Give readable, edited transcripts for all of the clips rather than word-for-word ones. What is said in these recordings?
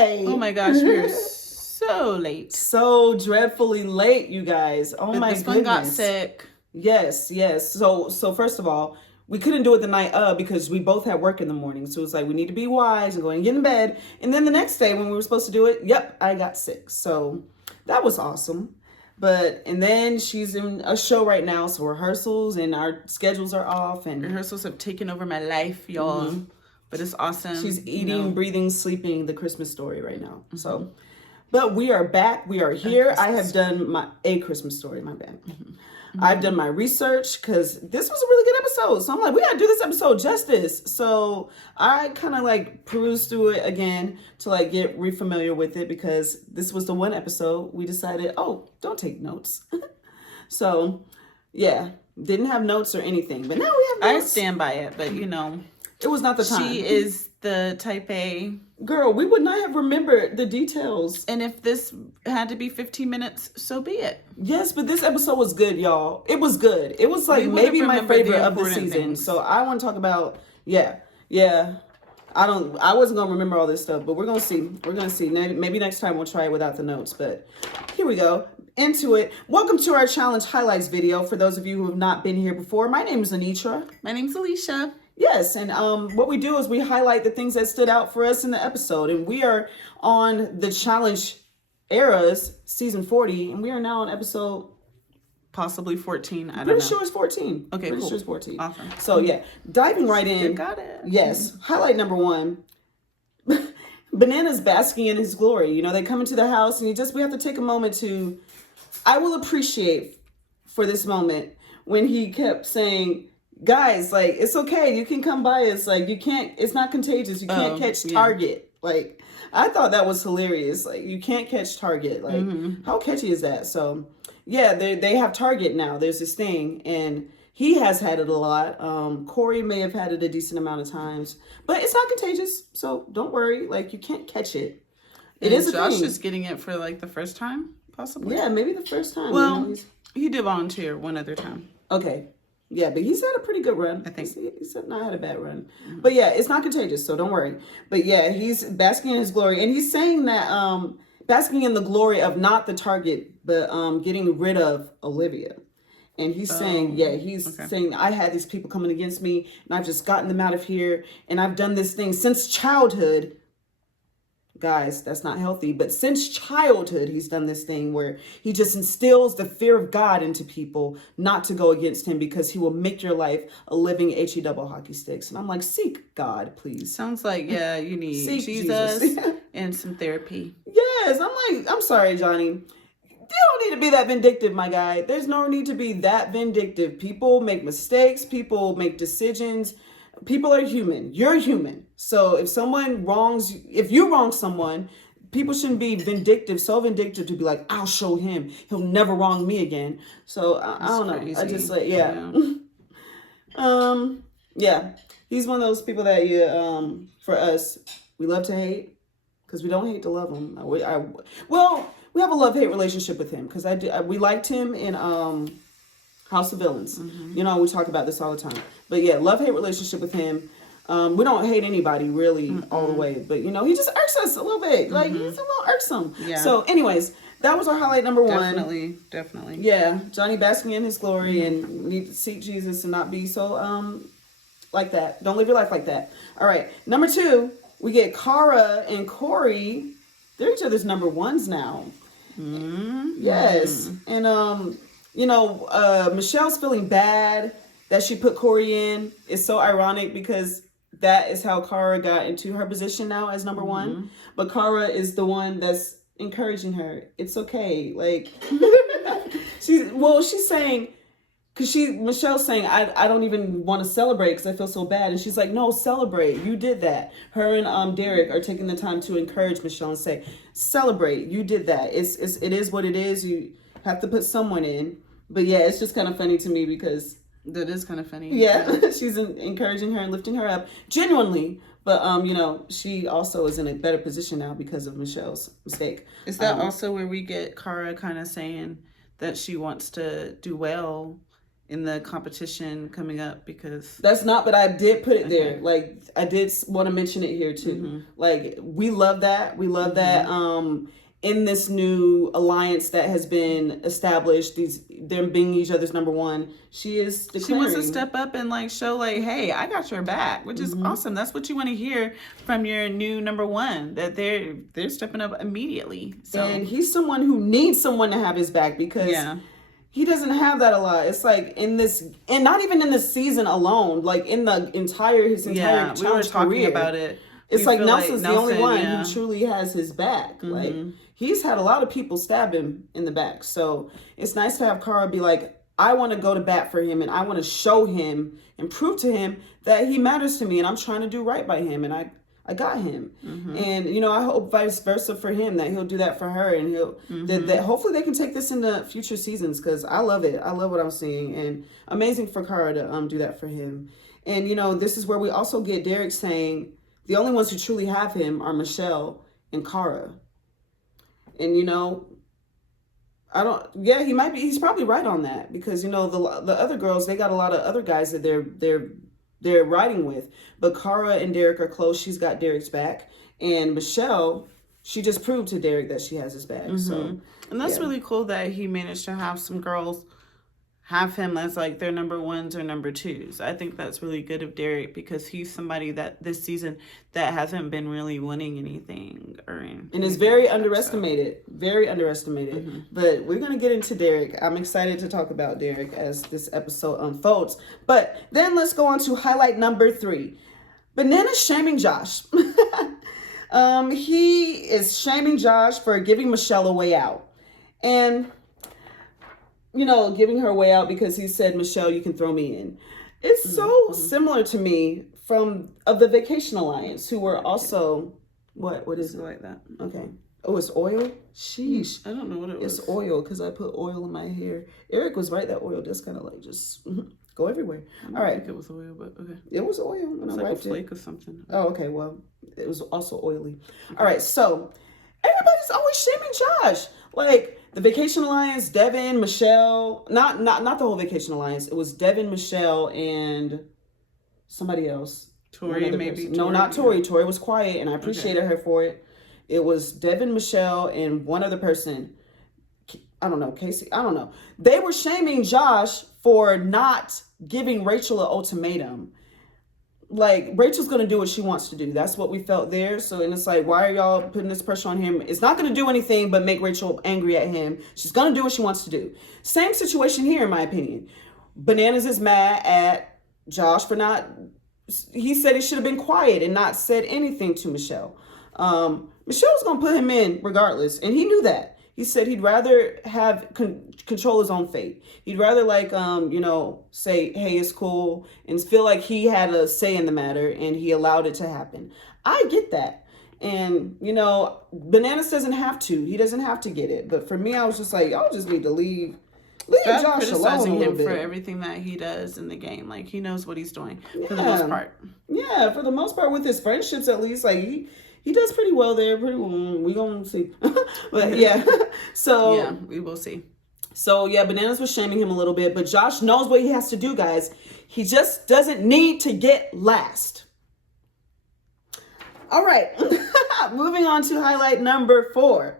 Hi. Oh my gosh, we are so late. So dreadfully late, you guys. Oh But my this goodness. one got sick. Yes. So first of all, we couldn't do it the night of because we both had work in the morning. So it's like we need to be wise and go and get in bed. And then the next day when we were supposed to do it, yep, I got sick. So that was awesome. And then she's in a show right now, so rehearsals and our schedules are off, and Rehearsals have taken over my life, y'all. Mm-hmm. But it's awesome. She's eating, breathing, sleeping the Christmas story right now. Mm-hmm. So, but we are back. We are here. I have done a Christmas story. My bad. Mm-hmm. I've done my research because this was a really good episode. So I'm like, we gotta do this episode justice. So I kind of like perused through it again to like get refamiliar with it because this was the one episode we decided, oh, don't take notes. So yeah, didn't have notes or anything, but now we have notes. I stand by it, but it was not the time. She is the type A. Girl, we would not have remembered the details. And if this had to be 15 minits, so be it. Yes, but this episode was good, y'all. It was good. It was like maybe my favorite of the season. Things. So I want to talk about, yeah. I wasn't going to remember all this stuff, but we're going to see. We're going to see. Maybe next time we'll try it without the notes, but here we go. Into it. Welcome to our challenge highlights video. For those of you who have not been here before, my name is Anitra. My name's Alicia. Yes, and what we do is we highlight the things that stood out for us in the episode, and we are on the challenge eras, season 40, and we are now on episode possibly 14. I don't know. Pretty sure it's 14. Okay, pretty cool. sure it's 14. Awesome. So yeah, diving right in. You got it. Yes, highlight number 1. Banana's basking in his glory. You know, they come into the house, and we have to take a moment to. I will appreciate for this moment when he kept saying, guys, like, it's okay. You can come by us. Like, you can't, it's not contagious. You can't catch Target. Like, I thought that was hilarious. Like, you can't catch Target. Like, how catchy is that? So, yeah, they have Target now. There's this thing. And he has had it a lot. Corey may have had it a decent amount of times. But it's not contagious. So, don't worry. Like, you can't catch it. It is a Josh thing. is getting it for, like, the first time, possibly? Yeah, maybe the first time. Well, he did volunteer one other time. Okay. Yeah, but he's had a pretty good run. I think. He said not had a bad run. Mm-hmm. But yeah, it's not contagious, so don't worry. But yeah, he's basking in his glory. And he's saying that basking in the glory of not the target, but getting rid of Olivia. And he's saying, saying, I had these people coming against me, and I've just gotten them out of here. And I've done this thing since childhood. Guys, that's not healthy. But since childhood, he's done this thing where he just instills the fear of God into people not to go against him because he will make your life a living HE double hockey sticks. And I'm like, seek God, please. Sounds like, you need Jesus and some therapy. Yes, I'm sorry, Johnny. You don't need to be that vindictive, my guy. There's no need to be that vindictive. People make mistakes. People make decisions. People are human. You're human. So if you wrong someone, people shouldn't be so vindictive to be like, I'll show him. He'll never wrong me again. So I don't know. I just like, yeah. He's one of those people that for us, we love to hate because we don't hate to love him. We have a love-hate relationship with him because we liked him in House of Villains. Mm-hmm. You know, we talk about this all the time. But yeah, love-hate relationship with him. We don't hate anybody really all the way. But, you know, he just irks us a little bit. Like, he's a little irksome. Yeah. So, anyways, that was our highlight number 1. Definitely. Yeah, Johnny basking in his glory and need to seek Jesus and not be so, like that. Don't live your life like that. All right. Number 2, we get Kara and Corey. They're each other's number 1s now. Mm-hmm. Yes. And, Michelle's feeling bad that she put Corey in. It's so ironic because that is how Kara got into her position now as number 1. But Kara is the one that's encouraging her. It's okay. Like, she's saying, because Michelle's saying, I don't even want to celebrate because I feel so bad. And she's like, no, celebrate. You did that. Her and Derek are taking the time to encourage Michelle and say, celebrate. You did that. It is what it is. You have to put someone in. But yeah, it's just kind of funny to me because that is kind of funny. Yeah. She's encouraging her and lifting her up genuinely. But, she also is in a better position now because of Michelle's mistake. Is that also where we get Kara kind of saying that she wants to do well in the competition coming up because that's not, but I did put it there. Like I did want to mention it here too. Like we love that. We love that. In this new alliance that has been established, them being each other's number one, she wants to step up and like show like, hey, I got your back, which is awesome. That's what you want to hear from your new number one, that they're stepping up immediately. So. And he's someone who needs someone to have his back because he doesn't have that a lot. It's like in this, and not even in this season alone, like in the his entire we were talking career, about it. It's like Nelson's the only one who truly has his back. Like he's had a lot of people stab him in the back. So it's nice to have Kara be like, I want to go to bat for him and I want to show him and prove to him that he matters to me and I'm trying to do right by him and I got him. And, you know, I hope vice versa for him, that he'll do that for her and that hopefully they can take this into future seasons because I love it. I love what I'm seeing and amazing for Kara to do that for him. And, you know, this is where we also get Derek saying, the only ones who truly have him are Michelle and Kara. And, you know, he's probably right on that because, you know, the other girls, they got a lot of other guys that they're riding with. But Kara and Derek are close. She's got Derek's back. And Michelle, she just proved to Derek that she has his back. So, and that's really cool that he managed to have some girls have him as like their number ones or number twos. I think that's really good of Derek because he's somebody that this season that hasn't been really winning anything and is very underestimated. Very underestimated. But we're going to get into Derek. I'm excited to talk about Derek as this episode unfolds. But then let's go on to highlight number 3. Banana's shaming Josh. He is shaming Josh for giving Michelle a way out. And you know, giving her way out because he said, Michelle, you can throw me in. It's so similar to me of the Vacation Alliance, who were also, what is it? Like that. Okay. Oh, it's oil? Sheesh. I don't know what it was. It's oil because I put oil in my hair. Eric was right, that oil just kind of like just go everywhere. All right. I think it was oil, but okay. It was oil when I like wiped a flake or something. Oh, okay. Well, it was also oily. All right. So everybody's always shaming Josh. Like, the Vacation Alliance, Devin, Michelle, not the whole Vacation Alliance. It was Devin, Michelle, and somebody else. Tori, maybe. No, not Tori. Tori was quiet, and I appreciated her for it. It was Devin, Michelle, and one other person. I don't know, Casey. I don't know. They were shaming Josh for not giving Rachel an ultimatum. Like, Rachel's going to do what she wants to do. That's what we felt there. So, and it's like, why are y'all putting this pressure on him? It's not going to do anything but make Rachel angry at him. She's going to do what she wants to do. Same situation here, in my opinion. Bananas is mad at Josh for not... He said he should have been quiet and not said anything to Michelle. Michelle was going to put him in regardless, and he knew that. He said he'd rather have control his own fate. He'd rather say, hey, it's cool, and feel like he had a say in the matter and he allowed it to happen. I get that. And, Bananas doesn't have to. He doesn't have to get it. But for me, I was just like, y'all just need to leave Josh alone a little bit. For everything that he does in the game. Like, he knows what he's doing for the most part. Yeah, for the most part with his friendships, at least, like, he does pretty well there. We gonna see. But yeah. So yeah, we will see. So yeah, Bananas was shaming him a little bit, but Josh knows what he has to do, guys. He just doesn't need to get last. All right. Moving on to highlight number 4.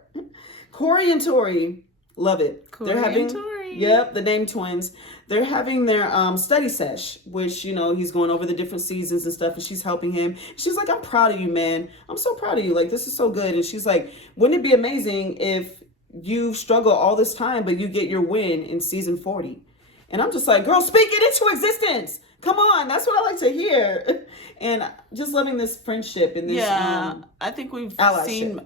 Corey and Tori. Love it. And Tori. Yep, the name twins. They're having their study sesh, which, he's going over the different seasons and stuff, and she's helping him. She's like, I'm proud of you, man. I'm so proud of you. Like, this is so good. And she's like, wouldn't it be amazing if you struggle all this time, but you get your win in season 40? And I'm just like, girl, speak it into existence. Come on. That's what I like to hear. And just loving this friendship and this I think we've allyship. Seen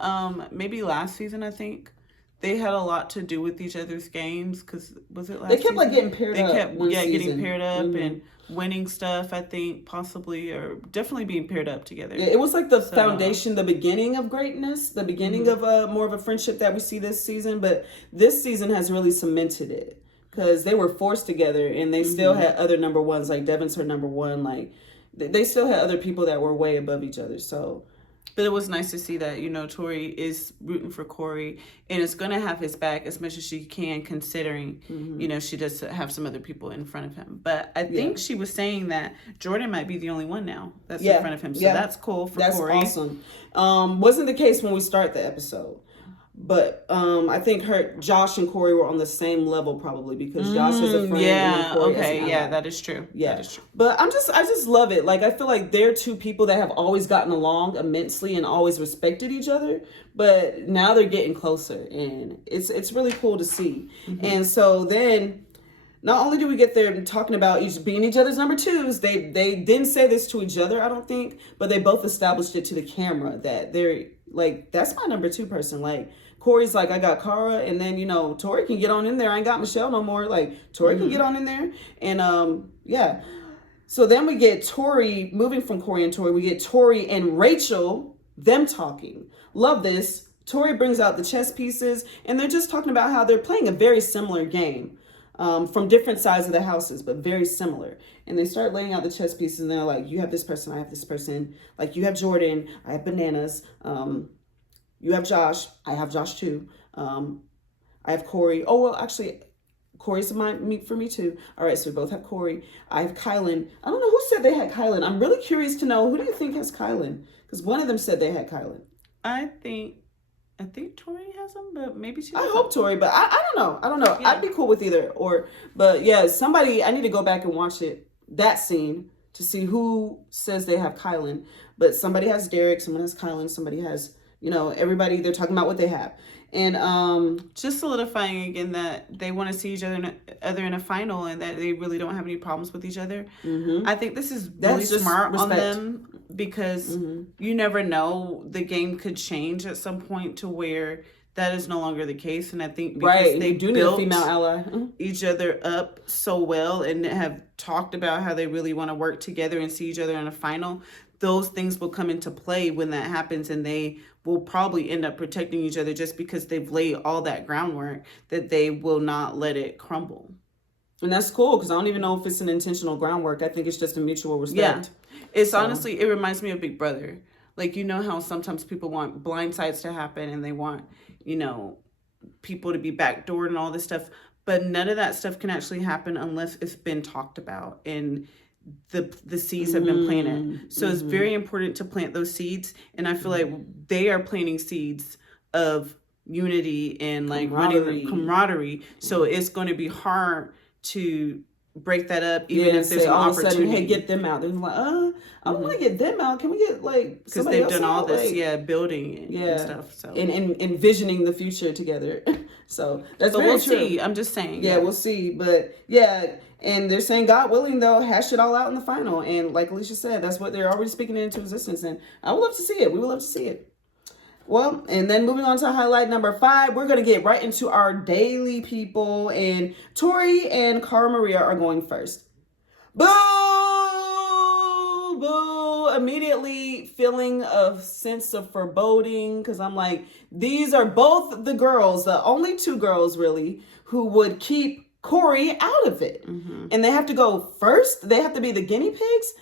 maybe last season, I think. They had a lot to do with each other's games because was it last season? They kept like getting paired up. They kept getting paired up and winning stuff, I think, possibly, or definitely being paired up together. Yeah, it was like the foundation, the beginning of greatness, the beginning of more of a friendship that we see this season. But this season has really cemented it because they were forced together and they still had other number ones. Like Devin's her number one. Like they still had other people that were way above each other. So But it was nice to see that, Tori is rooting for Corey and is going to have his back as much as she can, considering, she does have some other people in front of him. But I think she was saying that Jordan might be the only one now that's in front of him. So that's cool for Corey. That's awesome. Wasn't the case when we start the episode. But I think Josh and Corey were on the same level probably because Josh is a friend. Yeah, okay, yeah, that is true. Yeah, that is true. But I just love it. Like I feel like they're two people that have always gotten along immensely and always respected each other. But now they're getting closer, and it's really cool to see. And so then, not only do we get there talking about being each other's number twos, they didn't say this to each other, I don't think, but they both established it to the camera that they're like, that's my number two person. Like. Corey's like, I got Cara, and then, Tori can get on in there. I ain't got Michelle no more. Like, Tori can get on in there. And, yeah. So then we get Tori, moving from Corey and Tori, we get Tori and Rachel, them talking. Love this. Tori brings out the chess pieces, and they're just talking about how they're playing a very similar game from different sides of the houses, but very similar. And they start laying out the chess pieces, and they're like, you have this person, I have this person. Like, you have Jordan, I have Bananas. You have Josh. I have Josh too. I have Corey. Oh, well, actually, Corey's for me too. All right, so we both have Corey. I have Kylan. I don't know who said they had Kylan. I'm really curious to know, who do you think has Kylan? Because one of them said they had Kylan. I think Tori has him, but maybe she I hope Tori, but I don't know. Yeah. I'd be cool with either. But yeah, I need to go back and watch that scene to see who says they have Kylan. But somebody has Derek, someone has Kylan, somebody has... everybody, they're talking about what they have. And just solidifying again that they want to see each other in a final and that they really don't have any problems with each other. I think this is really smart on them because you never know, the game could change at some point to where that is no longer the case. And I think because they do need a female ally. Each other up so well and have talked about how they really want to work together and see each other in a final, those things will come into play when that happens, and they will probably end up protecting each other just because they've laid all that groundwork that they will not let it crumble. And that's cool because I don't even know if it's an intentional groundwork. I think it's just a mutual respect. Yeah. It's honestly, it reminds me of Big Brother. Like, how sometimes people want blind sides to happen and they want, people to be backdoored and all this stuff. But none of that stuff can actually happen unless it's been talked about and the seeds have been planted. So it's very important to plant those seeds. And I feel like they are planting seeds of unity and like camaraderie. So it's going to be hard to break that up, even if there's an opportunity. Sudden, hey, get them out. They're like, I don't want to get them out. Can we get because they've done all this, building and stuff. So and envisioning the future together. So that's very we'll true. See. I'm just saying. Yeah, we'll see. But yeah, and they're saying, God willing, they'll hash it all out in the final. And like Alicia said, that's what they're already speaking into existence. And I would love to see it. We would love to see it. Well, and then moving on to highlight number 5, we're going to get right into our daily people. And Tori and Cara Maria are going first. Boo! Boo! Immediately feeling a sense of foreboding because I'm like, these are both the girls, the only 2 girls really, who would keep Corey out of it. And they have to go first. They have to be the guinea pigs.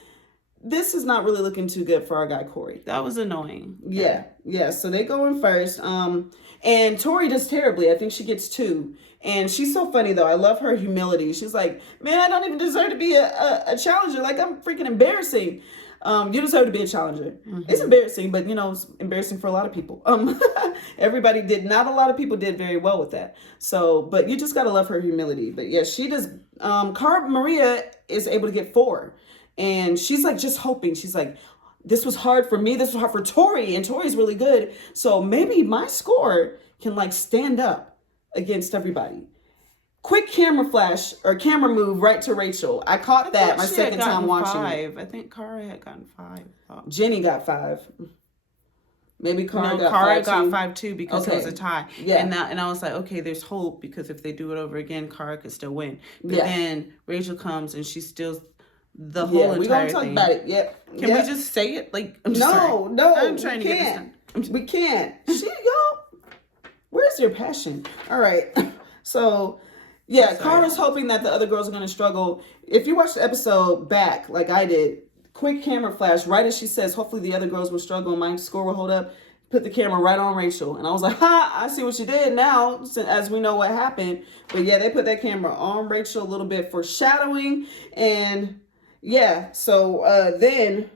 This is not really looking too good for our guy Corey. That was annoying. Yeah. So they go in first. And Tori does terribly. I think she gets 2. And she's so funny though. I love her humility. She's like, man, I don't even deserve to be a challenger. Like, I'm freaking embarrassing. You deserve to be a challenger. It's embarrassing, but it's embarrassing for a lot of people. Not a lot of people did very well with that. So, but you just got to love her humility. But yeah, she does. Cara Maria is able to get 4. And she's like just hoping. She's like, this was hard for me. This was hard for Tori. And Tori's really good. So maybe my score can like stand up against everybody. Quick camera flash or camera move right to Rachel. I caught that my second time watching 5. I think Cara had gotten 5. Jenny got 5. Maybe Cara got 5 too because it was a tie. Yeah. And I was like, okay, there's hope because if they do it over again, Cara could still win. But then Rachel comes and she steals the whole entire thing. We gonna talk about it. Yep. Can we just say it? Like, no, I'm trying to get this done. We can't. Where's your passion? All right. So, yeah, Cara's hoping that the other girls are going to struggle. If you watch the episode back, like I did, quick camera flash right as she says, hopefully the other girls will struggle and my score will hold up. Put the camera right on Rachel. And I was like, ha, I see what you did now, as we know what happened. But yeah, they put that camera on Rachel, a little bit foreshadowing. And yeah, so then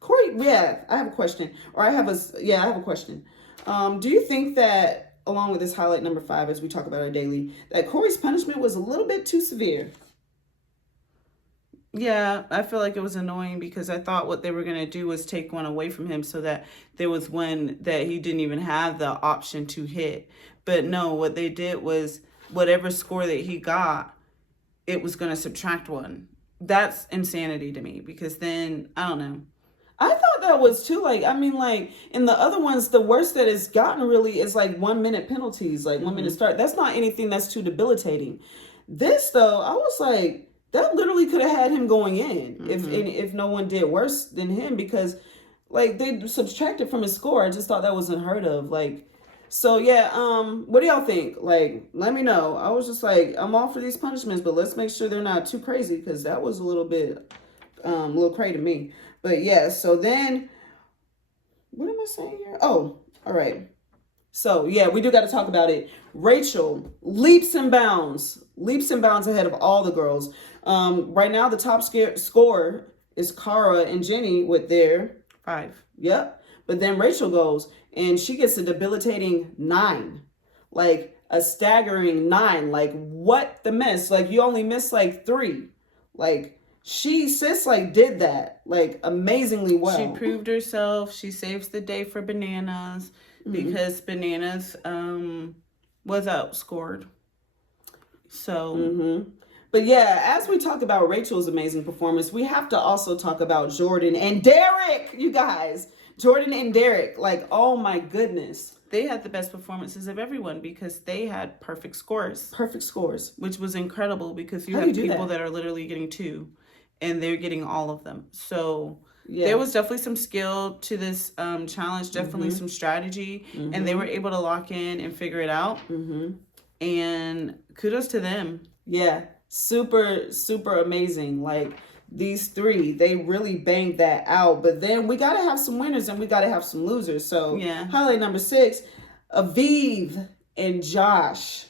Corey, yeah, I have a question. I have a question. Do you think that, along with this highlight number 5, as we talk about our daily, that Corey's punishment was a little bit too severe? Yeah, I feel like it was annoying because I thought what they were going to do was take one away from him so that there was one that he didn't even have the option to hit. But no, what they did was whatever score that he got, it was going to subtract one. That's insanity to me because then, I don't know. I thought that was too, like, I mean, like, in the other ones, the worst that it's gotten really is like 1 minute penalties, like 1 minute start. That's not anything that's too debilitating. This, though, I was like, that literally could have had him going in if no one did worse than him because, like, they subtracted from his score. I just thought that was unheard of. Like, so, yeah, what do y'all think? Like, let me know. I was just like, I'm all for these punishments, but let's make sure they're not too crazy because that was a little crazy to me. But, yeah, so then, what am I saying here? Oh, all right. So, yeah, we do got to talk about it. Rachel leaps and bounds ahead of all the girls. Right now, the top scorer is Cara and Jenny with their 5. Yep. But then Rachel goes and she gets a debilitating 9. Like a staggering 9. Like, what the mess? Like, you only missed like 3. Like, sis like did that like amazingly well. She proved herself. She saves the day for Bananas because Bananas was outscored. So But yeah, as we talk about Rachel's amazing performance, we have to also talk about Jordan and Derek, you guys. Jordan and Derek, like, oh my goodness. They had the best performances of everyone because they had perfect scores. Which was incredible because you have people that are literally getting 2 and they're getting all of them. So there was definitely some skill to this challenge, definitely some strategy, and they were able to lock in and figure it out. And kudos to them. Yeah, super, super amazing. Like, these 3, they really banged that out. But then we got to have some winners and we got to have some losers. So, highlight number 6, Aviv and Josh.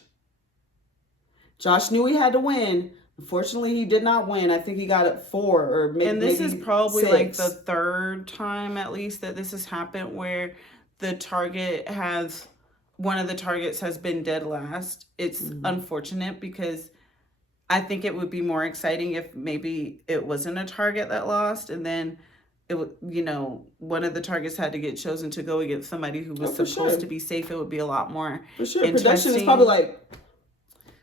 Josh knew he had to win. Unfortunately, he did not win. I think he got it 4 or maybe. And this is probably 6. like the 3rd time at least that this has happened where one of the targets has been dead last. It's unfortunate because I think it would be more exciting if maybe it wasn't a target that lost and then it would, one of the targets had to get chosen to go against somebody who was supposed to be safe. It would be a lot more interesting. Production is probably like,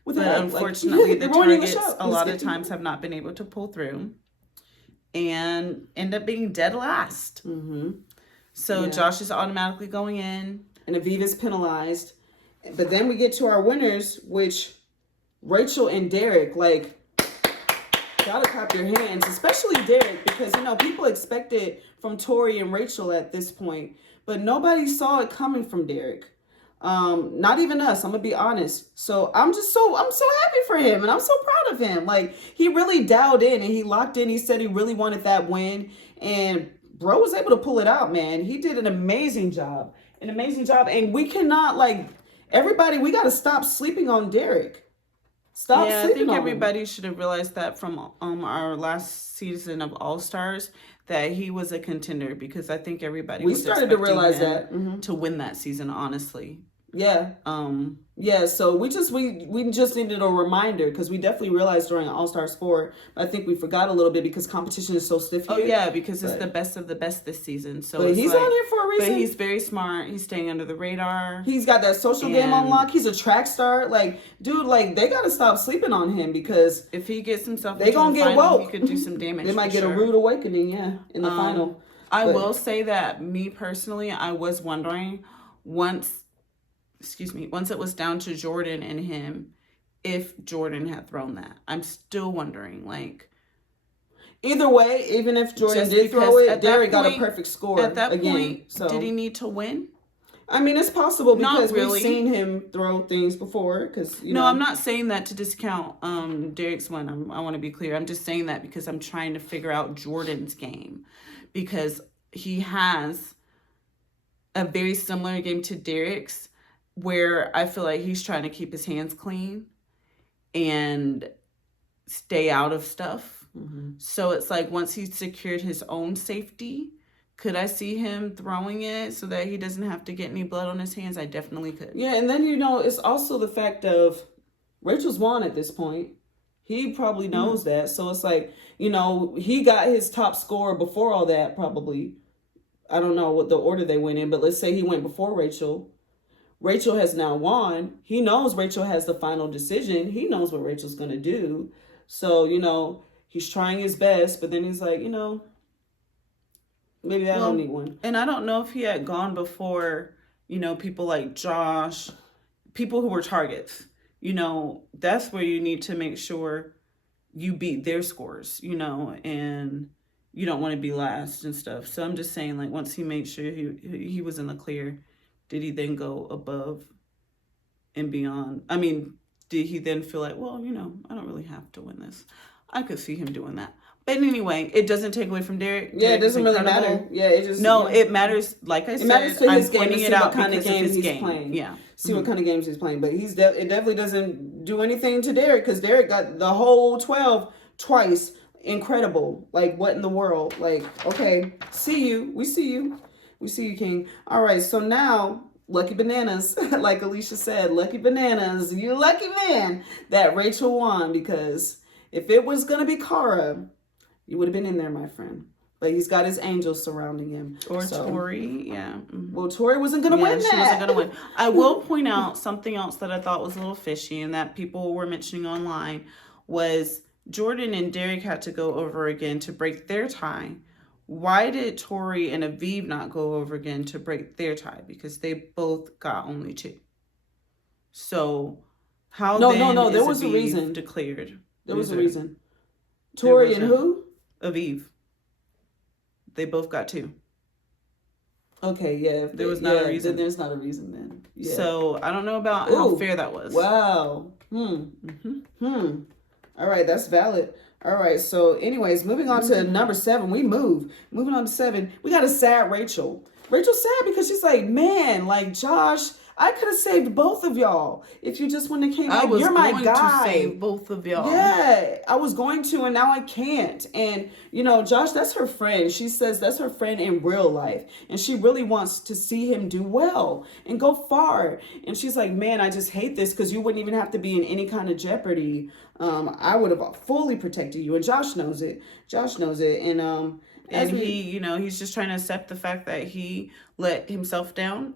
but unfortunately, the targets a lot of times have not been able to pull through and end up being dead last. So Josh is automatically going in. And Aviv is penalized. But then we get to our winners, which Rachel and Derek, like, gotta clap your hands, especially Derek, because, people expect it from Tori and Rachel at this point, but nobody saw it coming from Derek. Not even us, I'm gonna be honest. So I'm so happy for him and I'm so proud of him. Like, he really dialed in and he locked in. He said he really wanted that win and bro was able to pull it out, man. He did an amazing job. And we cannot, like, everybody, we got to stop sleeping on Derek. I think everybody should have realized that from our last season of All Stars that he was a contender because I think everybody we started to realize that to win that season, honestly. Yeah. So we just needed a reminder because we definitely realized during All-Stars 4, I think we forgot a little bit because competition is so stiff here. Oh yeah, because it's the best of the best this season. So but he's on here for a reason. But he's very smart. He's staying under the radar. He's got that social game on lock. He's a track star. Like, dude, like, they gotta stop sleeping on him because if he gets himself they gonna get woke. He could do some damage. They might get a rude awakening, in the final. I will say that me personally, I was wondering once it was down to Jordan and him, if Jordan had thrown that. I'm still wondering, like. Either way, even if Jordan did throw it, Derek got a perfect score. At that point, did he need to win? I mean, it's possible because Not really. we've seen him throw things before. Because No, I'm not saying that to discount Derek's win. I want to be clear. I'm just saying that because I'm trying to figure out Jordan's game, because he has a very similar game to Derek's, where I feel like he's trying to keep his hands clean and stay out of stuff. Mm-hmm. So it's like once he's secured his own safety, could I see him throwing it so that he doesn't have to get any blood on his hands? I definitely could. Yeah, and then, it's also the fact of Rachel's won at this point. He probably knows that. So it's like, he got his top score before all that, probably. I don't know what the order they went in, but let's say he went before Rachel. Rachel has now won. He knows Rachel has the final decision. He knows what Rachel's going to do. So, he's trying his best, but then he's like, maybe I don't need one. And I don't know if he had gone before, people like Josh, people who were targets. That's where you need to make sure you beat their scores, and you don't want to be last and stuff. So I'm just saying, like, once he made sure he was in the clear, did he then go above and beyond? I mean, did he then feel like, well, I don't really have to win this? I could see him doing that. But anyway, it doesn't take away from Derek. Yeah, it doesn't really matter. Yeah, it just... No, it matters, like I said, it matters to his game pointing and it see out what kind of game he's playing. Yeah. See what kind of games he's playing. But it definitely doesn't do anything to Derek, because Derek got the whole 12 twice. Incredible. Like, what in the world? Like, okay, see you. We see you. We see you, King. All right, so now... Lucky bananas, like Alicia said, lucky bananas, you lucky man that Rachel won, because if it was going to be Cara, you would have been in there, my friend. But he's got his angels surrounding him. Or Tori, yeah. Mm-hmm. Well, Tori wasn't going to win that. She wasn't going to win. I will point out something else that I thought was a little fishy and that people were mentioning online was Jordan and Derek had to go over again to break their tie. Why did Tori and Aviv not go over again to break their tie? Because they both got only 2. So how no, is there was Aviv a reason declared? There was a reason. Tori and who? Aviv. They both got 2. Okay, yeah. There was not a reason. Then there's not a reason then. Yeah. So I don't know about how fair that was. Wow. All right, that's valid. All right, so anyways, moving on to number 7, moving on to 7, we got a sad Rachel. Rachel's sad because she's like, man, like, Josh, I could have saved both of y'all if you just wouldn't have came. Like, you're my guy. I was going to save both of y'all. Yeah, I was going to, and now I can't. And, Josh, that's her friend. She says that's her friend in real life. And she really wants to see him do well and go far. And she's like, man, I just hate this because you wouldn't even have to be in any kind of jeopardy. I would have fully protected you. And Josh knows it. And he, he's just trying to accept the fact that he let himself down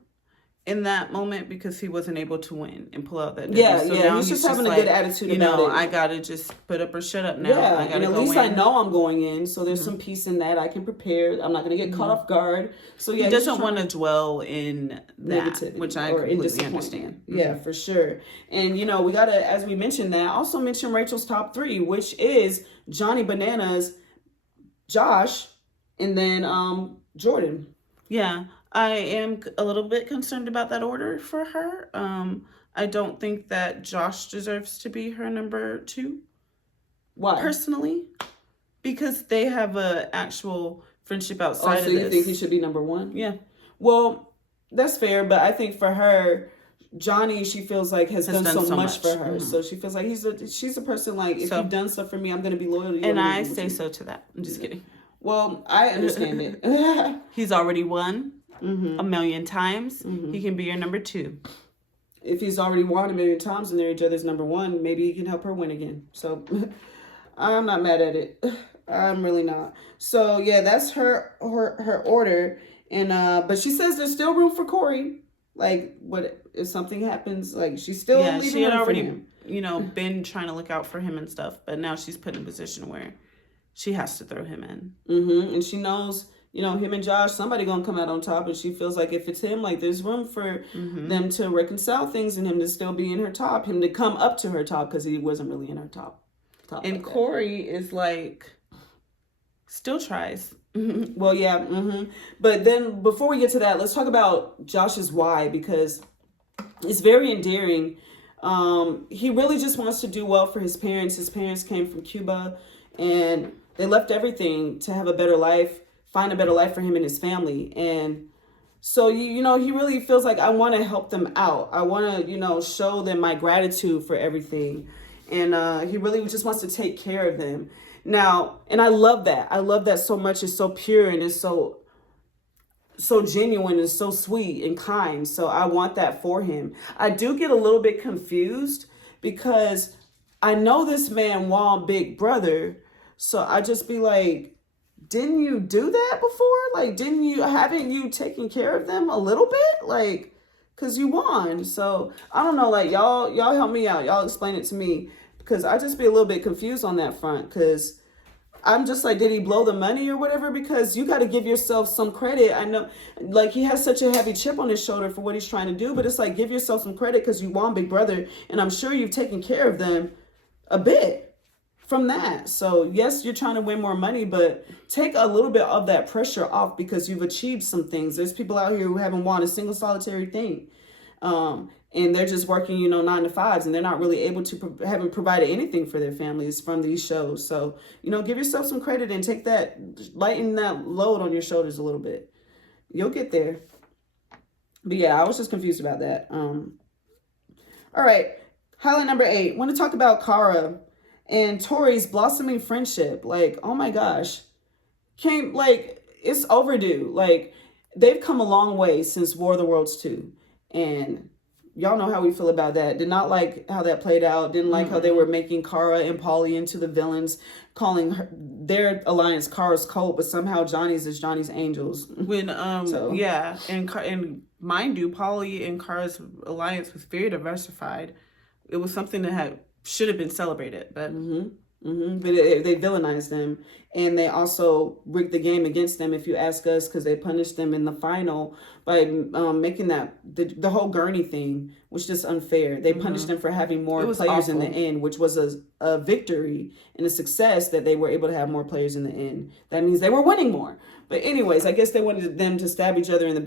in that moment because he wasn't able to win and pull out that W. Yeah, so yeah. He's just having a good attitude about it. I gotta just put up or shut up now. Yeah, I gotta and at go least in. I know I'm going in, so there's some peace in that. I can prepare. I'm not gonna get caught off guard. So yeah, he doesn't want to dwell in that, negativity, which I completely understand. Yeah, for sure. And we gotta, as we mentioned that, also mention Rachel's top 3, which is Johnny Bananas, Josh, and then Jordan. Yeah, I am a little bit concerned about that order for her. I don't think that Josh deserves to be her number 2. Why? Personally, because they have a actual friendship outside of this. So you think he should be number 1? Yeah. Well, that's fair, but I think for her, Johnny, she feels like has done so much for her. So she feels like she's a person like, if you've done stuff for me, I'm going to be loyal to you. And I say so to that. I'm just kidding. Well, I understand it. He's already won a million times. He can be your number 2. If he's already won a million times and they're each other's number 1, maybe he can help her win again. So I'm not mad at it. I'm really not. So yeah, that's her order. And but she says there's still room for Corey. Like, what if something happens? Like, she's still leaving she had room already, for him. been trying to look out for him and stuff. But now she's put in a position where she has to throw him in. And she knows, him and Josh, somebody gonna come out on top, and she feels like if it's him, like there's room for them to reconcile things and him to still be in her top, him to come up to her top because he wasn't really in her top. And Corey is like Still tries. Well, yeah. But then before we get to that, let's talk about Josh's why, because it's very endearing. He really just wants to do well for his parents. His parents came from Cuba, and they left everything to have a better life, find a better life for him and his family. And so, you know, he really feels like, I want to help them out. I want to, you know, show them my gratitude for everything. And he really just wants to take care of them. Now, and I love that. I love that so much. It's so pure and it's so genuine and so sweet and kind. So I want that for him. I do get a little bit confused because I know this man want big brother. So I just be like, didn't you do that before? Like, haven't you taken care of them a little bit? Like, cause you won. So I don't know, like y'all help me out. Y'all explain it to me, because I just be a little bit confused on that front. Cause I'm just like, did he blow the money or whatever? Because you got to give yourself some credit. I know, like, he has such a heavy chip on his shoulder for what he's trying to do, but it's like, give yourself some credit because you want big brother, and I'm sure you've taken care of them a bit from that. So yes, you're trying to win more money, but take a little bit of that pressure off because you've achieved some things. There's people out here who haven't won a single solitary thing. And they're just working, you know, 9 to 5s, and they're not really able to haven't provided anything for their families from these shows. So, you know, give yourself some credit and take that, lighten that load on your shoulders a little bit. You'll get there. But yeah, I was just confused about that. All right. Highlight number 8. Want to talk about Kara and Tori's blossoming friendship. Like, oh my gosh. It's overdue. Like, they've come a long way since War of the Worlds 2. And y'all know how we feel about that. Did not like how that played out. Didn't like how they were making Kara and Polly into the villains, calling their alliance Kara's cult, but somehow Johnny's is Johnny's angels. When yeah, and mind you, Polly and Kara's alliance was very diversified. It was something that should have been celebrated, but. But they villainized them, and they also rigged the game against them, if you ask us, because they punished them in the final by making that the whole Gurney thing was just unfair. They punished them for having more players in the end, which was a victory and a success that they were able to have more players in the end. That means they were winning more. But anyways, I guess they wanted them to stab each other in the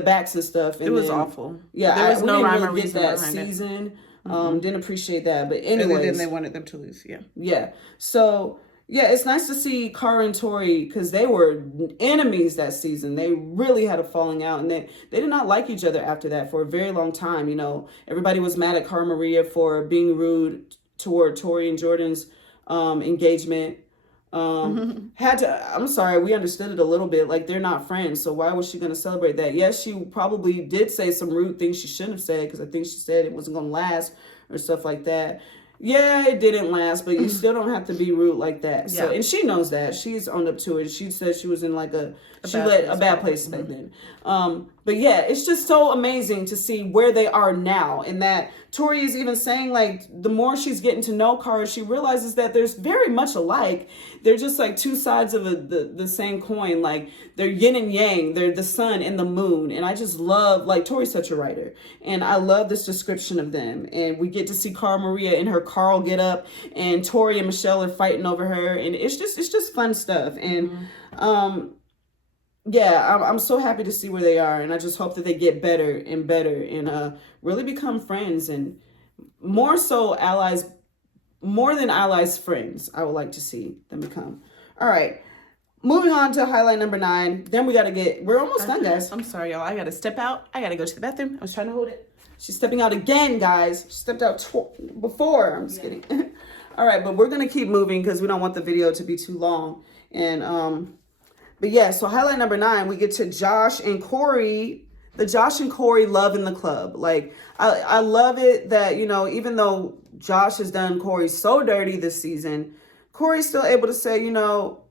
backs and stuff. And it was awful. Yeah, there was no rhyme or really reason that behind season. Didn't appreciate that, but anyways, then they wanted them to lose. Yeah. So yeah, it's nice to see Kara and Tori, because they were enemies that season. They really had a falling out, and they did not like each other after that for a very long time. You know, everybody was mad at Cara Maria for being rude toward Tori and Jordan's engagement. I'm sorry, we understood it a little bit. Like, they're not friends, so why was she going to celebrate that? Yes, she probably did say some rude things she shouldn't have said, because I think she said it wasn't going to last or stuff like that. Yeah, it didn't last, but you still don't have to be rude like that. So, and she knows that. She's owned up to it. She said she was in like a bad place back then. But yeah, it's just so amazing to see where they are now, and that Tori is even saying, like, the more she's getting to know Kara, she realizes that there's very much alike. They're just like two sides of the same coin. Like, they're yin and yang. They're the sun and the moon. And I just love, like, Tori's such a writer, and I love this description of them. And we get to see Cara Maria in her Carl get up, and Tori and Michelle are fighting over her, and it's just fun stuff. And yeah, I'm so happy to see where they are, and I just hope that they get better and better and really become friends, and more so allies, more than allies, friends. I would like to see them become. All right, moving on to highlight number 9. Then we're almost done, guys. I'm sorry, y'all. I gotta step out. I gotta go to the bathroom. I was trying to hold it. She's stepping out again, guys. She stepped out before. I'm just kidding. All right, but we're gonna keep moving because we don't want the video to be too long. And but yeah, so highlight number 9, we get to Josh and Corey. The Josh and Corey love in the club. Like, I love it that, you know, even though Josh has done Corey so dirty this season, Corey's still able to say, you know,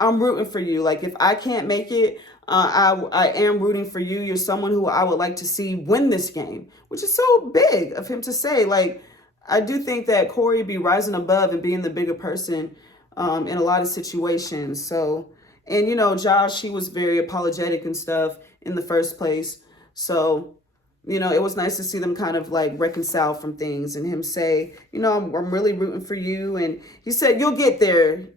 I'm rooting for you. Like, if I can't make it, I am rooting for you. You're someone who I would like to see win this game, which is so big of him to say. Like, I do think that Corey be rising above and being the bigger person in a lot of situations. So, and, you know, Josh, he was very apologetic and stuff in the first place. So, you know, it was nice to see them kind of like reconcile from things, and him say, you know, I'm really rooting for you. And he said, you'll get there.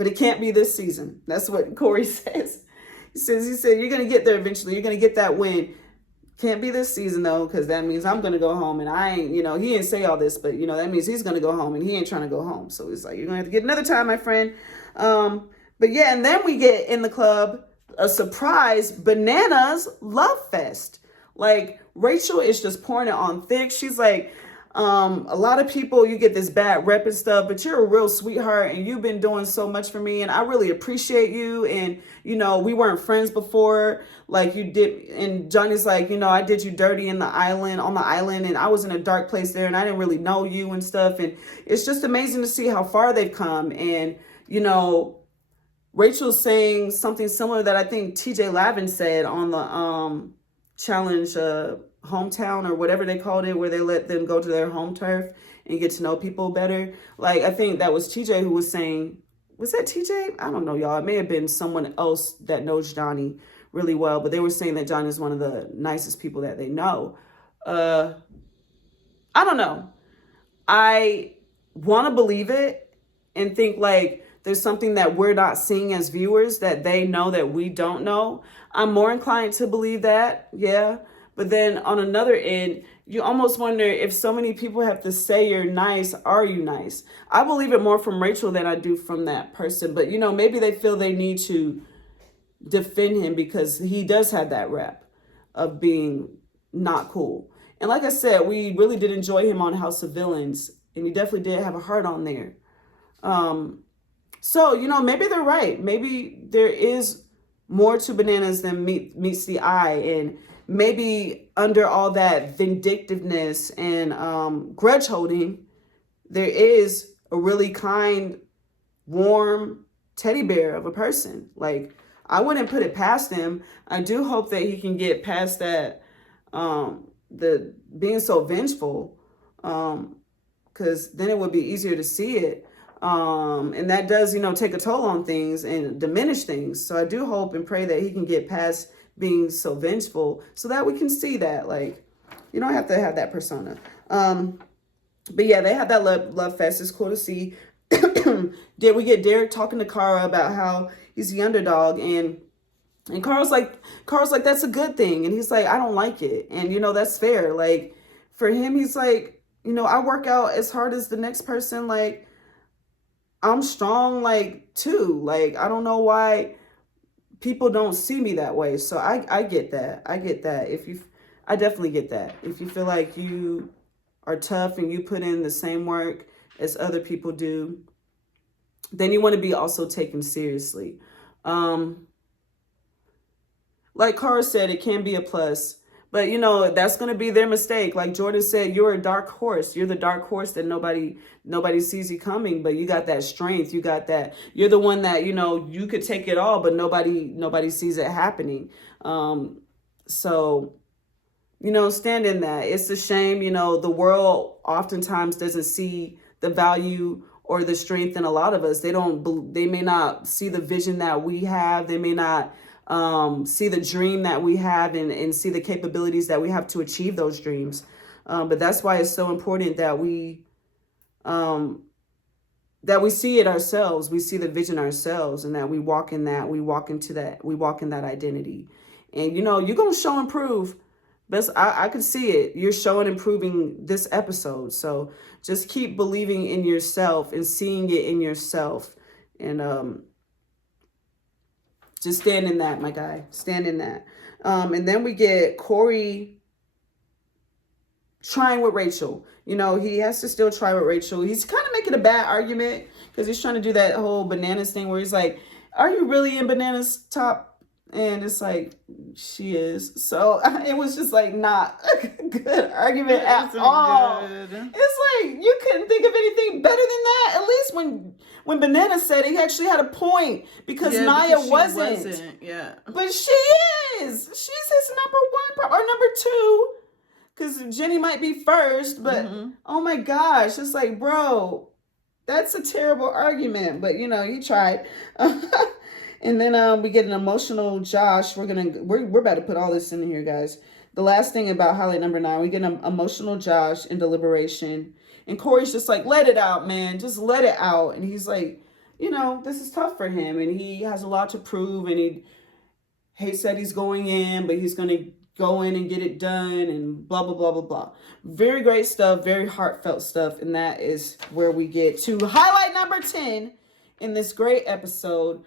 but it can't be this season. That's what Corey says. He said, you're going to get there eventually. You're going to get that win. Can't be this season, though, because that means I'm going to go home. And I ain't, he didn't say all this, but, that means he's going to go home and he ain't trying to go home. So he's like, you're going to have to get another time, my friend. But yeah, and then we get in the club a surprise bananas love fest. Like, Rachel is just pouring it on thick. She's like, a lot of people, you get this bad rep and stuff, but you're a real sweetheart and you've been doing so much for me and I really appreciate you. And, we weren't friends before like you did. And Johnny's like, I did you dirty on the island and I was in a dark place there and I didn't really know you and stuff. And it's just amazing to see how far they've come. And, Rachel's saying something similar that I think TJ Lavin said on the challenge hometown or whatever they called it, where they let them go to their home turf and get to know people better. Like, I think that was TJ who was saying, was that TJ? I don't know, y'all. It may have been someone else that knows Johnny really well, but they were saying that Johnny is one of the nicest people that they know. I don't know. I want to believe it and think like there's something that we're not seeing as viewers that they know that we don't know. I'm more inclined to believe that, yeah. But then on another end, you almost wonder if so many people have to say you're nice, are you nice? I believe it more from Rachel than I do from that person. But, maybe they feel they need to defend him because he does have that rep of being not cool. And like I said, we really did enjoy him on House of Villains. And he definitely did have a heart on there. So, maybe they're right. Maybe there is more to bananas than meets the eye. And maybe under all that vindictiveness and grudge holding, there is a really kind, warm teddy bear of a person. Like, I wouldn't put it past him. I do hope that he can get past that, the being so vengeful, because then it would be easier to see it. And that does, take a toll on things and diminish things. So I do hope and pray that he can get past being so vengeful so that we can see that, like, you don't have to have that persona. But yeah, they have that love fest. It's cool to see. Did we get Derek talking to Kara about how he's the underdog, and Carl's like, that's a good thing. And he's like, I don't like it. And, that's fair. Like, for him, he's like, I work out as hard as the next person. Like, I'm strong, like, too. Like, I don't know why people don't see me that way. So I get that. I get that. I definitely get that. If you feel like you are tough and you put in the same work as other people do, then you want to be also taken seriously. Like Cara said, it can be a plus. But, that's going to be their mistake. Like Jordan said, you're a dark horse. You're the dark horse that nobody sees you coming, but you got that strength. You got that. You're the one that, you could take it all, but nobody sees it happening. So, stand in that. It's a shame, the world oftentimes doesn't see the value or the strength in a lot of us. They may not see the vision that we have. They may not see the dream that we have and see the capabilities that we have to achieve those dreams. But that's why it's so important that we see it ourselves. We see the vision ourselves, and that we walk in that. We walk in that identity. And, you're going to show and prove. I could see it. You're showing and proving this episode. So just keep believing in yourself and seeing it in yourself. And, just stand in that, my guy. Stand in that. And then we get Corey trying with Rachel. He has to still try with Rachel. He's kind of making a bad argument because he's trying to do that whole bananas thing where he's like, are you really in Bananas' top? And it's like, she is. So it was just like not a good argument at all. Good. It's like, you couldn't think of anything better than that. At least when Banana said it, he actually had a point because Nia wasn't. Yeah. But she is. She's his number one or number two. Because Jenny might be first. But oh my gosh. It's like, bro, that's a terrible argument. But you tried. And then we get an emotional Josh. We're about to put all this in here, guys. The last thing about highlight number 9, we get an emotional Josh in deliberation. And Corey's just like, let it out, man. Just let it out. And he's like, this is tough for him, and he has a lot to prove, and he hates that he's going in, but he's going to go in and get it done, and blah, blah, blah, blah, blah. Very great stuff, very heartfelt stuff, and that is where we get to highlight number 10 in this great episode.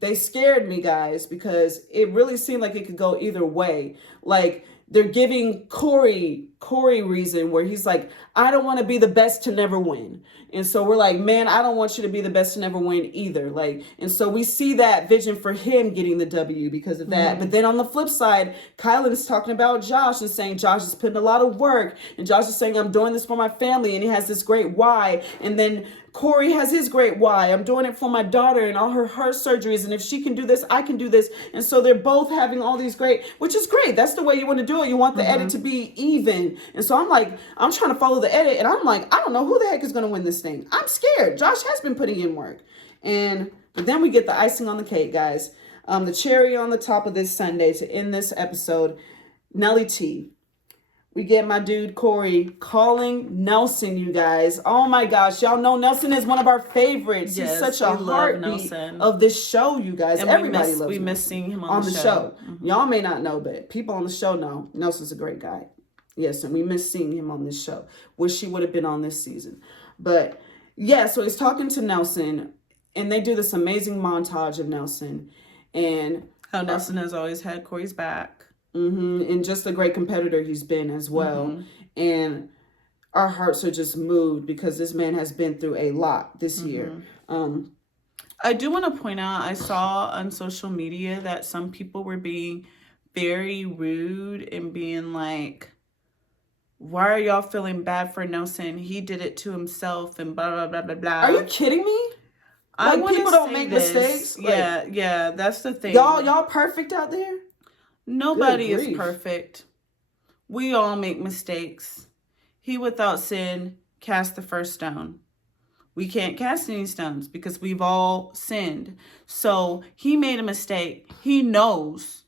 They scared me, guys, because it really seemed like it could go either way. Like, they're giving Corey reason where he's like, I don't want to be the best to never win. And so we're like, man, I don't want you to be the best to never win either. Like, and so we see that vision for him getting the W because of that. But then on the flip side, Kylan is talking about Josh and saying Josh is putting a lot of work. And Josh is saying, I'm doing this for my family. And he has this great why. And then Corey has his great why. I'm doing it for my daughter and all her heart surgeries. And if she can do this, I can do this. And so they're both having all these great, which is great. That's the way you want to do it. You want the edit to be even. And so I'm like, I'm trying to follow the edit. And I'm like, I don't know who the heck is going to win this thing. I'm scared. Josh has been putting in work. But then we get the icing on the cake, guys. The cherry on the top of this Sunday to end this episode, Nelly T. We get my dude Corey calling Nelson, you guys. Oh my gosh, y'all know Nelson is one of our favorites. Yes, he's such a heartbeat of this show, you guys. And everybody loves him. We miss seeing him on the show. Y'all may not know, but people on the show know Nelson's a great guy. Yes, and we miss seeing him on this show. Wish he would have been on this season. But yeah, so he's talking to Nelson, and they do this amazing montage of Nelson and how Nelson has always had Corey's back. And just the great competitor he's been as well. And our hearts are just moved because this man has been through a lot this year. I do want to point out, I saw on social media that some people were being very rude and being like, why are y'all feeling bad for Nelson? He did it to himself and blah, blah, blah, blah, blah. Are you kidding me? Like, people don't make mistakes? Yeah, that's the thing. Y'all perfect out there? Nobody is perfect. We all make mistakes. He without sin cast the first stone. We can't cast any stones because we've all sinned. So he made a mistake. He knows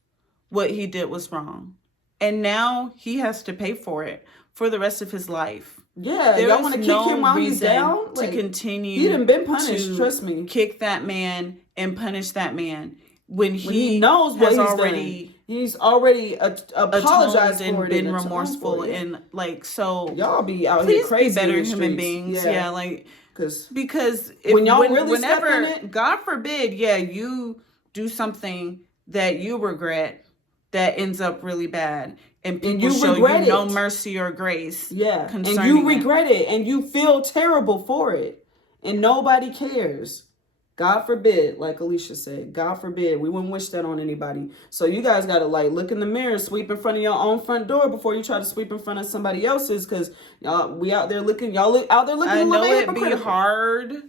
what he did was wrong. And now he has to pay for it for the rest of his life. Yeah, y'all want to kick him while he's down? To continue. He done been punished, trust me. Kick that man and punish that man when he knows what he's already done. He's already apologized and been remorseful and like, so y'all be out here crazy. Be better human beings. Yeah, like because when y'all really whenever step in it, God forbid, you do something that you regret that ends up really bad, and people show you no mercy or grace. Yeah, and you regret it, and you feel terrible for it, and nobody cares. God forbid, like Alicia said, God forbid, we wouldn't wish that on anybody. So you guys got to like look in the mirror, sweep in front of your own front door before you try to sweep in front of somebody else's, because y'all out there looking a little I know it'd be hard.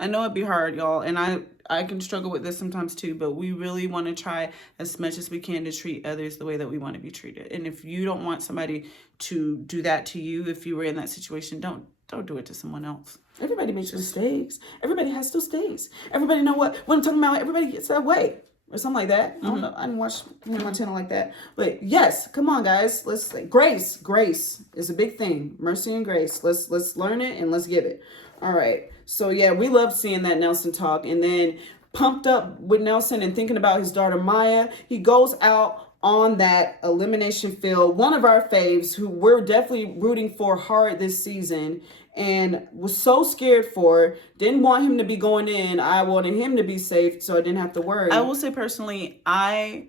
I know it'd be hard, y'all, and I can struggle with this sometimes too, but we really want to try as much as we can to treat others the way that we want to be treated. And if you don't want somebody to do that to you, if you were in that situation, don't do it to someone else. Everybody makes mistakes. Everybody has those days. Everybody know what I'm talking about. Everybody gets that way or something like that. I don't know. I didn't watch Montana like that. But yes, come on, guys. Let's say grace. Grace is a big thing. Mercy and grace. Let's learn it and let's give it. All right. So yeah, we love seeing that Nelson talk, and then pumped up with Nelson and thinking about his daughter Maya. He goes out on that elimination field. One of our faves, who we're definitely rooting for hard this season, and was so scared for, didn't want him to be going in. I wanted him to be safe so I didn't have to worry. I will say personally, I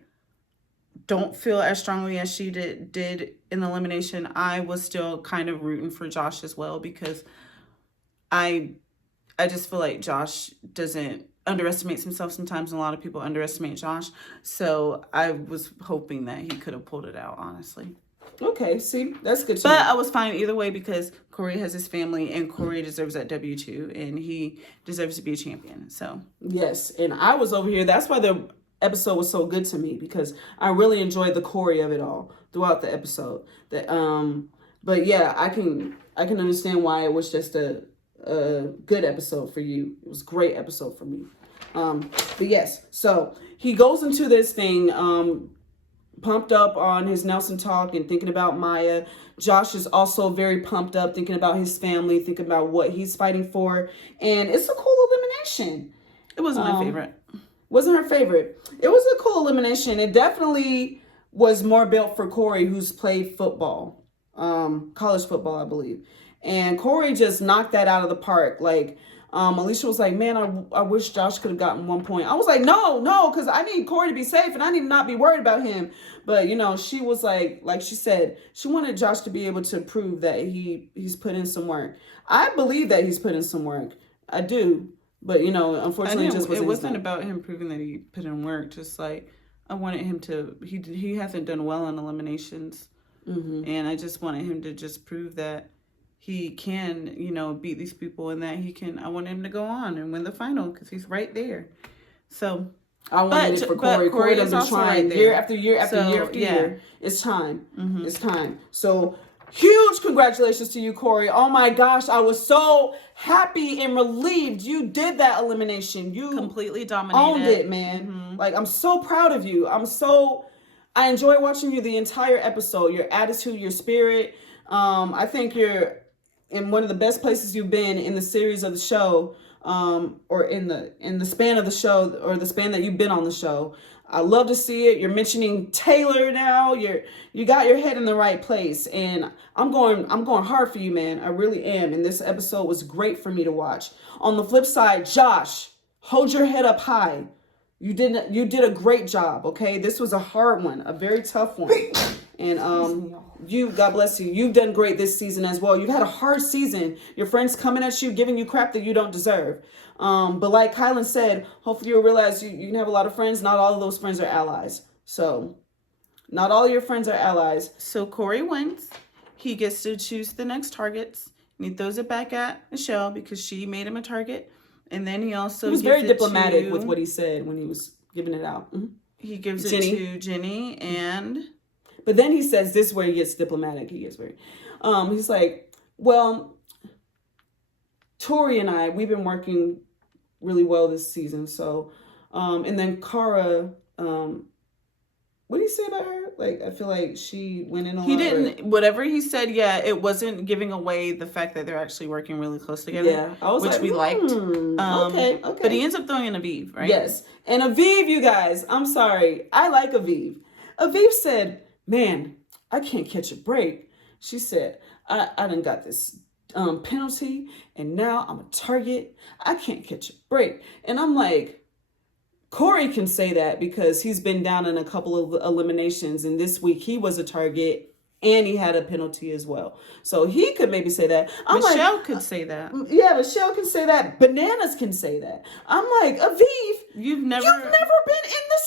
don't feel as strongly as she did in the elimination. I was still kind of rooting for Josh as well, because I just feel like Josh underestimates himself sometimes, and a lot of people underestimate Josh. So I was hoping that he could have pulled it out, honestly. Okay, see, that's good. But I was fine either way, because Corey has his family, and Corey deserves that W2, and he deserves to be a champion. So yes, and I was over here. That's why the episode was so good to me, because I really enjoyed the Corey of it all throughout the episode. But yeah, I can understand why it was just a good episode for you. It was a great episode for me. But yes, so he goes into this thing, pumped up on his Nelson talk and thinking about Maya. Josh is also very pumped up, thinking about his family, thinking about what he's fighting for. And it's a cool elimination. It wasn't my favorite. Wasn't her favorite. It was a cool elimination. It definitely was more built for Corey, who's played football, college football, I believe. And Corey just knocked that out of the park. Like, Alicia was like, man, I wish Josh could have gotten 1 point. I was like, no, because I need Corey to be safe and I need to not be worried about him. But, she was like she said, she wanted Josh to be able to prove that he's put in some work. I believe that he's put in some work. I do. But, unfortunately, it wasn't about him proving that he put in work. Just like, I wanted him to, he hasn't done well in eliminations. Mm-hmm. And I just wanted him to just prove that he can, beat these people and that I want him to go on and win the final because he's right there. So, I wanted it for Corey. Corey doesn't try year after year after year after year. It's time. Mm-hmm. It's time. So, huge congratulations to you, Corey. Oh my gosh, I was so happy and relieved you did that elimination. You completely dominated. Owned it, man. Mm-hmm. Like, I'm so proud of you. I enjoy watching you the entire episode. Your attitude, your spirit. I think you're in one of the best places you've been in the series of the show, or in the span of the show, or the span that you've been on the show. I love to see it. You're mentioning Taylor now. You got your head in the right place, and I'm going hard for you, man. I really am. And this episode was great for me to watch. On the flip side, Josh, hold your head up high. You did a great job. Okay, this was a hard one, a very tough one. And God bless you. You've done great this season as well. You've had a hard season. Your friends coming at you, giving you crap that you don't deserve. But like Kylan said, hopefully you'll realize you can have a lot of friends. Not all of those friends are allies. So not all of your friends are allies. So Corey wins. He gets to choose the next targets. And he throws it back at Michelle because she made him a target. And then he was very diplomatic with what he said when he was giving it out. Mm-hmm. He gives it to Jenny and... But then he says this where he gets diplomatic. He gets very... he's like, well, Tori and I, we've been working really well this season. So, and then Cara, what did he say about her? Like, I feel like she went in on... He didn't... Whatever he said, it wasn't giving away the fact that they're actually working really close together. Yeah, I was which we liked. Okay. But he ends up throwing in Aviv, right? Yes. And Aviv, you guys, I'm sorry. I like Aviv. Aviv said, man, I can't catch a break. She said, I done got this penalty, and now I'm a target. I can't catch a break. And I'm like, Corey can say that because he's been down in a couple of eliminations, and this week he was a target and he had a penalty as well. So he could maybe say that. Michelle could say that. Yeah, Michelle can say that. Bananas can say that. I'm like, Aviv, you've never been in the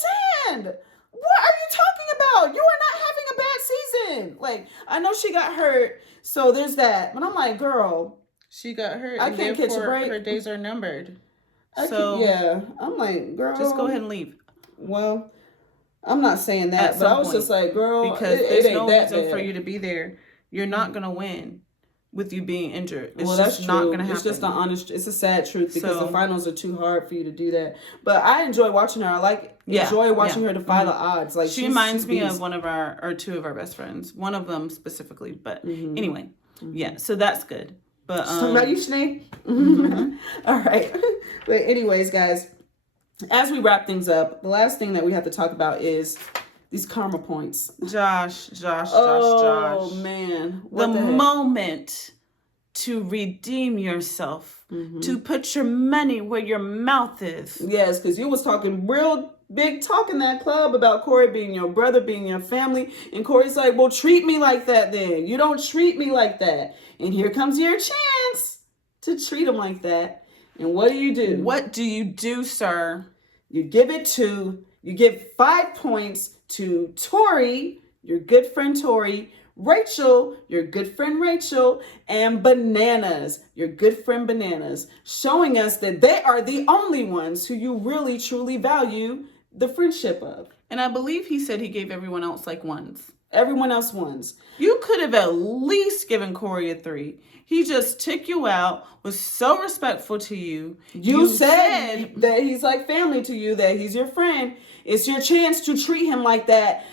sand. What are you talking about? You are not having a bad season. Like, I know she got hurt, so there's that. But I'm like, girl, she got hurt. I can't catch a break. Her days are numbered. I'm like, girl, just go ahead and leave. Well, I'm not saying that, but I was just like, girl, because there's no reason for you to be there. You're not gonna win with you being injured. It's just not gonna happen. It's just an honest. It's a sad truth because the finals are too hard for you to do that. But I enjoy watching her. I enjoy watching her defy the odds. Like she reminds me of one of two of our best friends. One of them specifically, but anyway, yeah. So that's good. But about you, Snake. All right. But anyways, guys, as we wrap things up, the last thing that we have to talk about is these karma points. Josh. Oh man, the moment to redeem yourself, to put your money where your mouth is. Yes, because you was talking real big talk in that club about Corey being your brother, being your family, and Corey's like, well, treat me like that then. You don't treat me like that. And here comes your chance to treat him like that. And what do? What do you do, sir? You give 5 points to Tori, your good friend Tori, Rachel, your good friend Rachel, and Bananas, your good friend Bananas, showing us that they are the only ones who you really, truly value the friendship of. And I believe he said he gave everyone else like ones. Everyone else ones. You could have at least given Corey a 3. He just took you out, was so respectful to you. You said that he's like family to you, that he's your friend. It's your chance to treat him like that.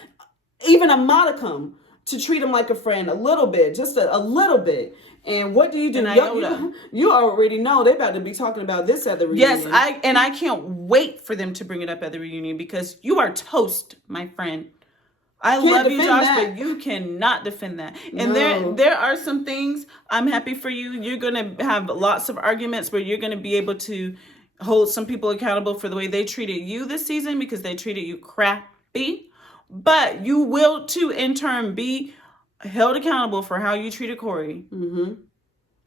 Even a modicum to treat him like a friend a little bit, just a little bit. And what do? You already know they're about to be talking about this at the reunion. Yes, I can't wait for them to bring it up at the reunion because you are toast, my friend. I love you, Josh, but you cannot defend that. And there are some things, I'm happy for you. You're going to have lots of arguments where you're going to be able to hold some people accountable for the way they treated you this season because they treated you crappy. But you will, too, in turn, be held accountable for how you treated Corey.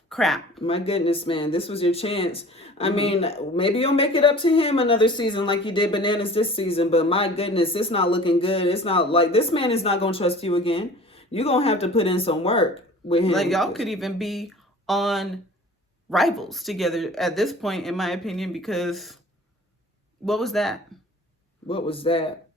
Crap. My goodness, man. This was your chance. I mean, maybe you'll make it up to him another season like you did Bananas this season. But my goodness, it's not looking good. It's not like this man is not going to trust you again. You're going to have to put in some work with him. Like, y'all could even be on Rivals together at this point, in my opinion, because what was that? What was that?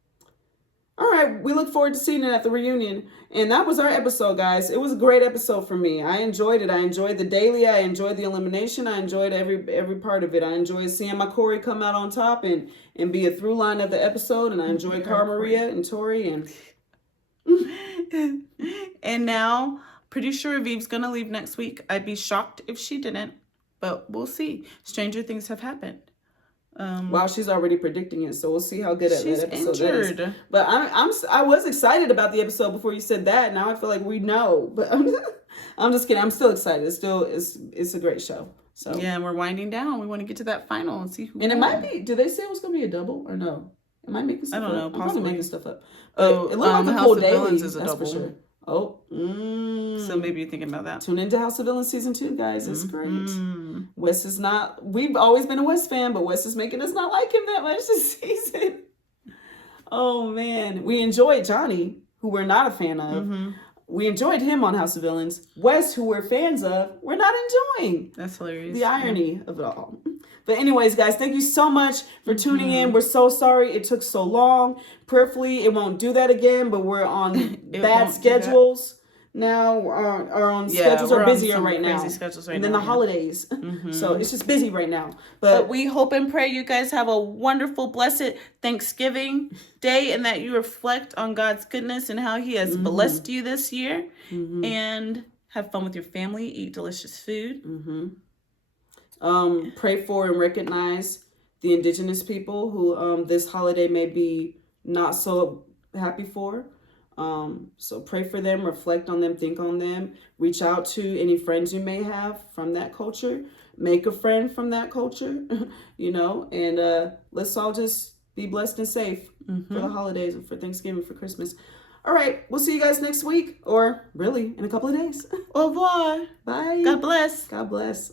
All right, we look forward to seeing it at the reunion. And that was our episode, guys. It was a great episode for me. I enjoyed it. I enjoyed the daily. I enjoyed the elimination. I enjoyed every part of it. I enjoyed seeing my Corey come out on top and be a through line of the episode. And I enjoyed Cara Maria and Tori. And now, pretty sure Viv's going to leave next week. I'd be shocked if she didn't, but we'll see. Stranger things have happened. Wow, she's already predicting it, so we'll see how good at that episode injured. is. But I was excited about the episode before you said that. Now I feel like we know, but I'm just kidding. I'm still excited. It's a great show. So yeah, and we're winding down. We want to get to that final and see who. And it might be. Did they say it was going to be a double or no? Am I making stuff up? I don't know. I'm Possibly making stuff up. Oh, it looked like the House whole of daily. Villains is a That's double. for sure. Oh, so maybe you're thinking about that. Tune into House of Villains season 2, guys. It's great. Wes is not. We've always been a Wes fan, but Wes is making us not like him that much this season. Oh man, we enjoyed Johnny, who we're not a fan of. We enjoyed him on House of Villains. Wes, who we're fans of, we're not enjoying. That's hilarious. The irony of it all. But anyways, guys, thank you so much for tuning in. We're so sorry it took so long. Prayerfully, it won't do that again, but we're on bad schedules now. Our schedules are busier right now. And then the holidays. So it's just busy right now. But we hope and pray you guys have a wonderful, blessed Thanksgiving Day and that you reflect on God's goodness and how He has blessed you this year. And have fun with your family. Eat delicious food. Pray for and recognize the indigenous people who this holiday may be not so happy for. So pray for them, reflect on them, think on them, reach out to any friends you may have from that culture, make a friend from that culture, and let's all just be blessed and safe for the holidays and for Thanksgiving, for Christmas. All right, we'll see you guys next week, or really in a couple of days. Au revoir. Bye. God bless. God bless.